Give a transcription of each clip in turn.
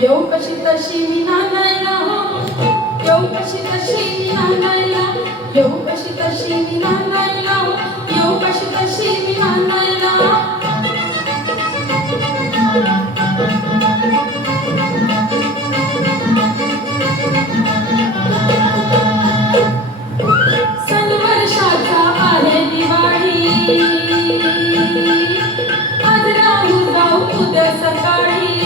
येऊ कशी तशी मी नांदायला हो, येऊ कशी तशी मी नांदायला, येऊ कशी तशी मी नांदायला हो, येऊ कशी तशी मी नांदायला. सन वर्षाचा आहे दिवाळी, आज राहू जाऊ उद्या सकाळी.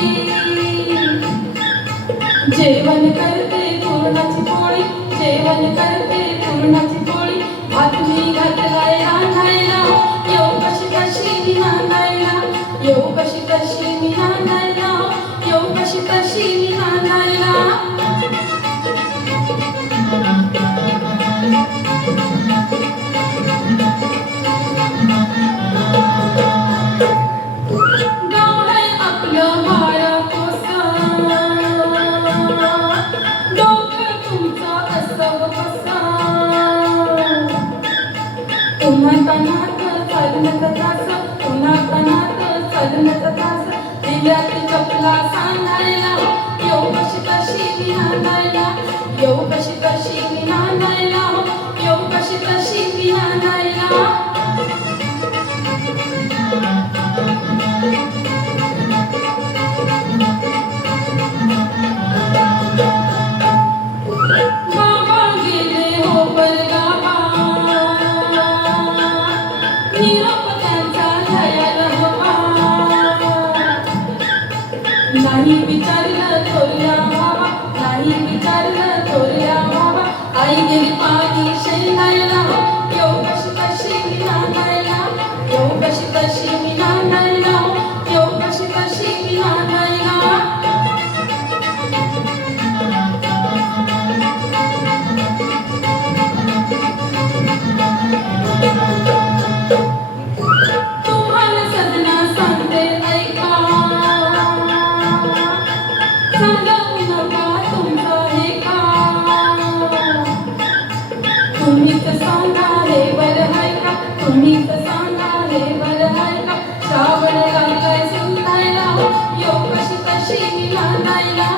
जेवण करते पुरणाची पोळी, जेवण करते पुरणाची पोळी, भात मी घातलाय रांधायला हो, येऊ कशी तशी मी नांदायला, येऊ कशी तशी मी नांदायला हो, येऊ कशी तशी मी नांदायला. गाव आहे आपलं बाळकोसं, डोकं तुमचं असं कसं. पुन्हा तनात चालण्याचा तास, पुन्हा तनात चालण्याचा तास. दिल्याची चपला सांगायला हो, येऊ कशी तशी मी नांदायला, येऊ कशी तशी मी नांदायला हो, येऊ कशी तशी मी नांदायला. बाबा गेले हो परगावा, निरोप त्यांचा घ्यायला हवा. नाही विचारलं थोरल्या बाबा, नाही विचारलं थोरल्या बाबा. आई गेली पाणी शेंदायला हो, येऊ कशी तशी मी नांदायला, येऊ कशी तशी मी नांदायला हो, येऊ कशी तशी मी नांदायला. तुम्हाला सजना सांगते ऐका, सांगू नका तुमचं हे का. तुम्हीच सांगा हे बरं आहे का, तुम्हीच सांगा हे बरं आहे का. श्रावण लागलाय सुंदायला हो, येऊ कशी तशी मी नांदायला,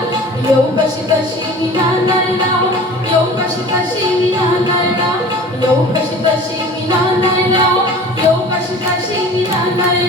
येऊ कशी तशी मी नांदायला हो, येऊ कशी तशी मी नांदायला, येऊ कशी तशी मी नांदायला हो, येऊ कशी तशी मी नांदायला.